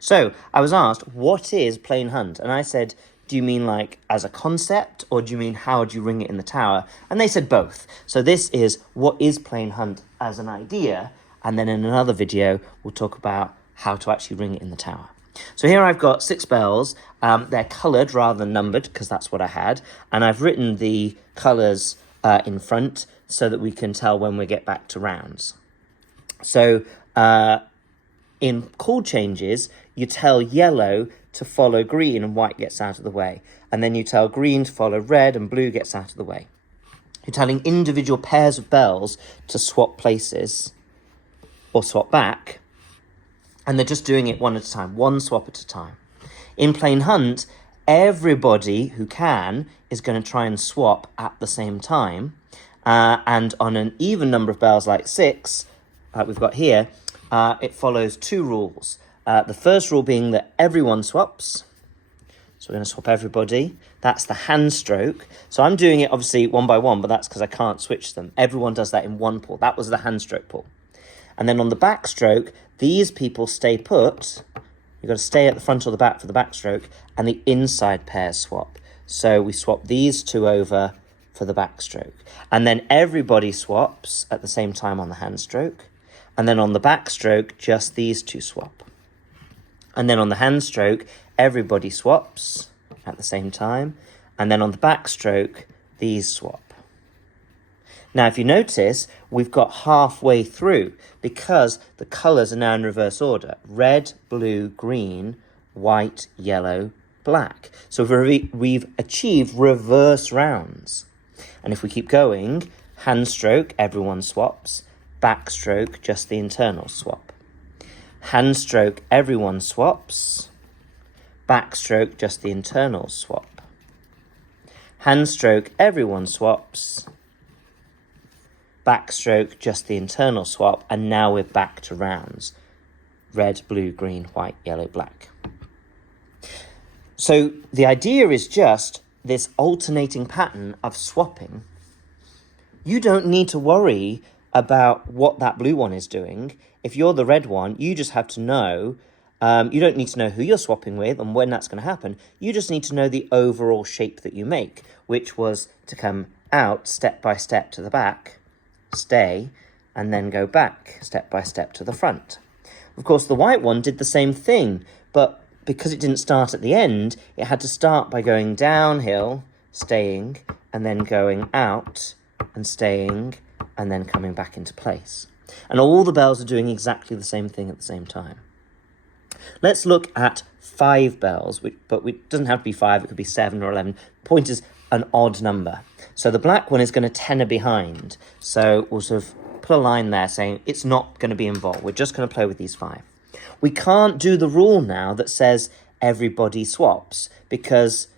So I was asked, what is plain hunt? And I said, do you mean like as a concept, or do you mean how do you ring it in the tower? And they said both. So this is what is plain hunt as an idea, and then in another video we'll talk about how to actually ring it in the tower. So here I've got 6 bells. They're coloured rather than numbered because that's what I had, and I've written the colours in front so that we can tell when we get back to rounds. So in chord changes, you tell yellow to follow green and white gets out of the way. And then you tell green to follow red and blue gets out of the way. You're telling individual pairs of bells to swap places or swap back. And they're just doing it one at a time, one swap at a time. In plain hunt, everybody who can is going to try and swap at the same time. And on an even number of bells like 6, like we've got here, it follows 2 rules. The first rule being that everyone swaps. So we're going to swap everybody. That's the hand stroke. So I'm doing it obviously one by one, but that's because I can't switch them. Everyone does that in one pull. That was the hand stroke pull. And then on the back stroke, these people stay put. You've got to stay at the front or the back for the backstroke, and the inside pairs swap. So we swap these 2 over for the backstroke. And then everybody swaps at the same time on the hand stroke. And then on the backstroke, just these 2 swap. And then on the hand stroke, everybody swaps at the same time. And then on the backstroke, these swap. Now, if you notice, we've got halfway through because the colours are now in reverse order. Red, blue, green, white, yellow, black. So we've achieved reverse rounds. And if we keep going, hand stroke, everyone swaps. Backstroke, just the internal swap. Hand stroke, everyone swaps. Backstroke, just the internal swap. Hand stroke, everyone swaps. Backstroke, just the internal swap. And now we're back to rounds. Red, blue, green, white, yellow, black. So the idea is just this alternating pattern of swapping. You don't need to worry about what that blue one is doing. If you're the red one, you just have to know, you don't need to know who you're swapping with and when that's going to happen. You just need to know the overall shape that you make, which was to come out step by step to the back, stay, and then go back step by step to the front. Of course, the white one did the same thing, but because it didn't start at the end, it had to start by going downhill, staying, and then going out and staying, and then coming back into place. And all the bells are doing exactly the same thing at the same time. Let's look at 5 bells, but it doesn't have to be 5, it could be 7 or 11. The point is an odd number. So the black one is going to tenor behind. So we'll sort of put a line there saying it's not going to be involved. We're just going to play with these 5. We can't do the rule now that says everybody swaps, because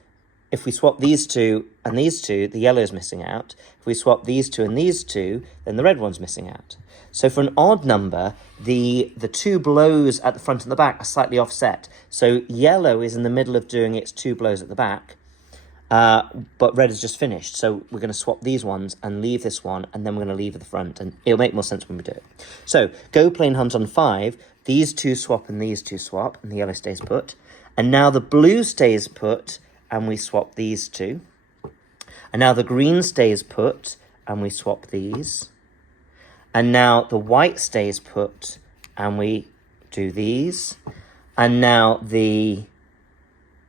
if we swap these 2 and these 2, the yellow is missing out. If we swap these 2 and these 2, then the red one's missing out. So for an odd number, the 2 blows at the front and the back are slightly offset. So yellow is in the middle of doing its 2 blows at the back, but red is just finished. So we're going to swap these ones and leave this one, and then we're going to leave at the front, and it'll make more sense when we do it. So go plain hunt on 5. These 2 swap and these 2 swap, and the yellow stays put. And now the blue stays put, and we swap these 2. And now the green stays put, and we swap these. And now the white stays put, and we do these. And now the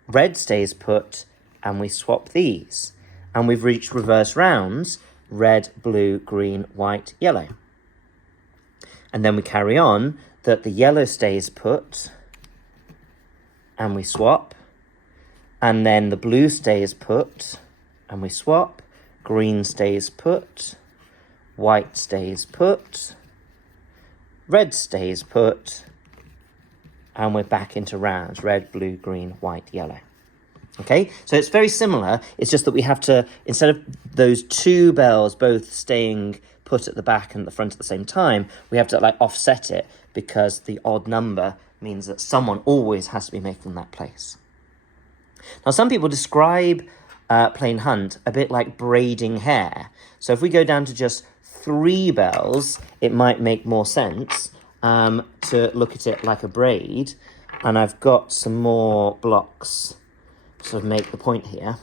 red stays put, and we swap these. And we've reached reverse rounds, red, blue, green, white, yellow. And then we carry on that the yellow stays put, and we swap. And then the blue stays put, and we swap. Green stays put. White stays put. Red stays put. And we're back into rounds. Red, blue, green, white, yellow. Okay, so it's very similar. It's just that we have to, instead of those 2 bells both staying put at the back and at the front at the same time, we have to like offset it, because the odd number means that someone always has to be making that place. Now, some people describe plain hunt a bit like braiding hair. So if we go down to just 3 bells, it might make more sense to look at it like a braid. and I've got some more blocks to sort of make the point here,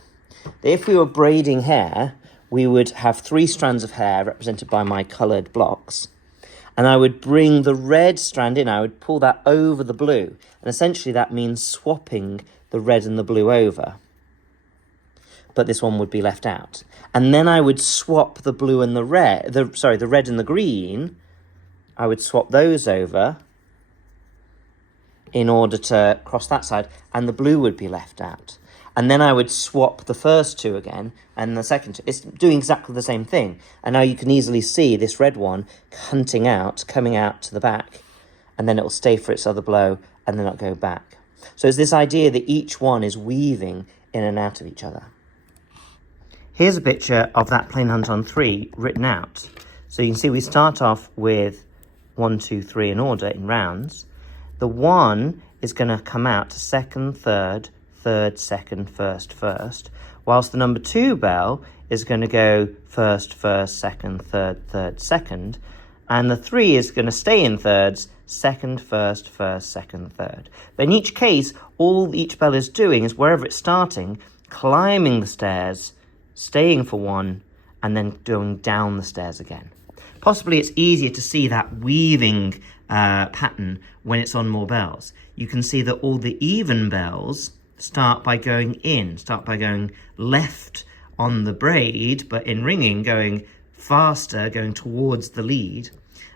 that if we were braiding hair, we would have 3 strands of hair represented by my coloured blocks, and I would bring the red strand in, I would pull that over the blue, and essentially that means swapping the red and the blue over. But this one would be left out. And then I would swap the blue and the red, the red and the green, I would swap those over in order to cross that side, and the blue would be left out. And then I would swap the first 2 again, and the second 2. It's doing exactly the same thing. And now you can easily see this red one coming out to the back, and then it will stay for its other blow, and then it'll go back. So it's this idea that each one is weaving in and out of each other. Here's a picture of that plain hunt on 3 written out. So you can see we start off with 1, 2, 3 in order in rounds. The 1 is going to come out to second, third, third, second, first, first, whilst the number 2 bell is going to go first, first, second, third, third, second, and the 3 is going to stay in thirds, second, first, first, second, third. But in each case, all each bell is doing is wherever it's starting, climbing the stairs, staying for 1, and then going down the stairs again. Possibly it's easier to see that weaving pattern when it's on more bells. You can see that all the even bells start by going in, start by going left on the braid, but in ringing going faster, going towards the lead.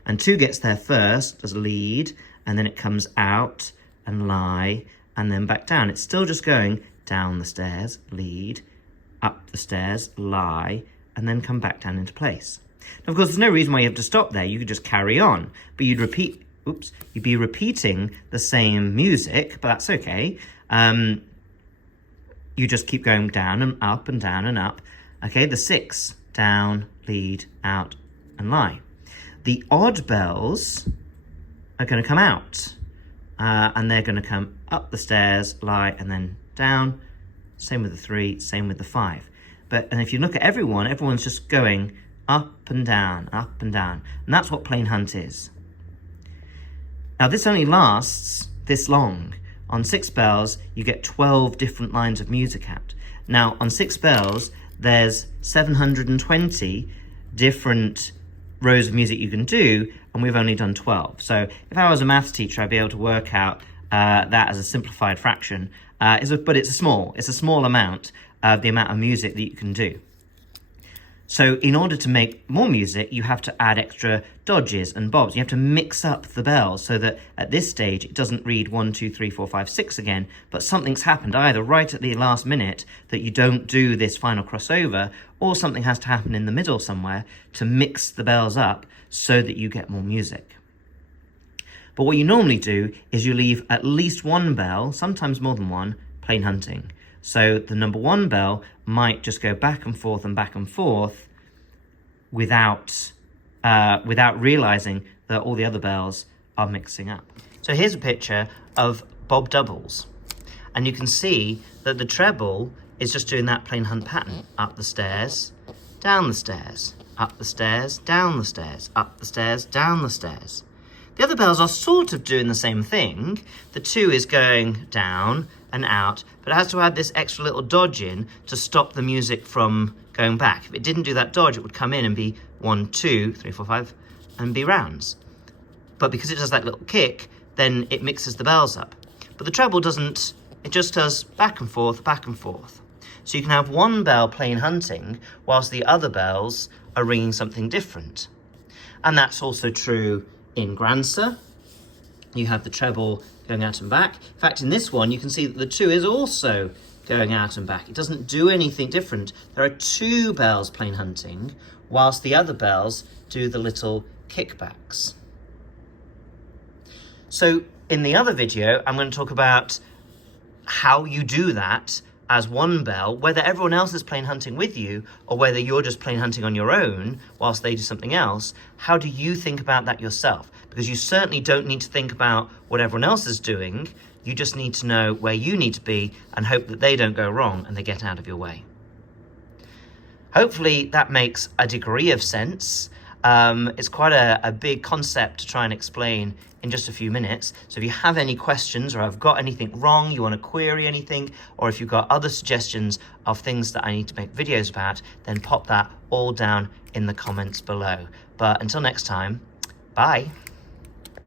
And 2 gets there first as a lead, and then it comes out and lie, and then back down. It's still just going down the stairs, lead, up the stairs, lie, and then come back down into place. Now, of course, there's no reason why you have to stop there. You could just carry on, but you'd be repeating the same music, but that's okay. You just keep going down and up and down and up. Okay, the 6, down, lead, out, and lie. The odd bells are going to come out, and they're going to come up the stairs, lie, and then down. Same with the 3, same with the 5. And if you look at everyone's just going up and down, and that's what plain hunt is. Now, this only lasts this long. On 6 bells, you get 12 different lines of music out. Now, on 6 bells, there's 720 different rows of music you can do, and we've only done 12. So if I was a maths teacher, I'd be able to work out that as a simplified fraction. But it's a small amount of the amount of music that you can do. So in order to make more music, you have to add extra dodges and bobs. You have to mix up the bells so that at this stage, it doesn't read 1, 2, 3, 4, 5, 6 again, but something's happened either right at the last minute that you don't do this final crossover, or something has to happen in the middle somewhere to mix the bells up so that you get more music. But what you normally do is you leave at least 1 bell, sometimes more than 1, plain hunting. So the number 1 bell might just go back and forth without realizing that all the other bells are mixing up. So here's a picture of bob doubles. And you can see that the treble is just doing that plain hunt pattern. Up the stairs, down the stairs, up the stairs, down the stairs, up the stairs, down the stairs. The other bells are sort of doing the same thing. The 2 is going down and out, but it has to add this extra little dodge in to stop the music from going back. If it didn't do that dodge, it would come in and be 1, 2, 3, 4, 5, and be rounds. But because it does that little kick, then it mixes the bells up. But the treble doesn't, it just does back and forth, back and forth. So you can have 1 bell plain hunting, whilst the other bells are ringing something different. And that's also true in Grancer. You have the treble going out and back. In fact, in this one, you can see that the 2 is also going out and back. It doesn't do anything different. There are 2 bells plain hunting, whilst the other bells do the little kickbacks. So in the other video, I'm going to talk about how you do that as 1 bell, whether everyone else is plain hunting with you or whether you're just plain hunting on your own whilst they do something else. How do you think about that yourself? Because you certainly don't need to think about what everyone else is doing. You just need to know where you need to be and hope that they don't go wrong and they get out of your way. Hopefully that makes a degree of sense. It's quite a big concept to try and explain in just a few minutes. So if you have any questions, or I've got anything wrong, you want to query anything, or if you've got other suggestions of things that I need to make videos about, then pop that all down in the comments below. But until next time, bye.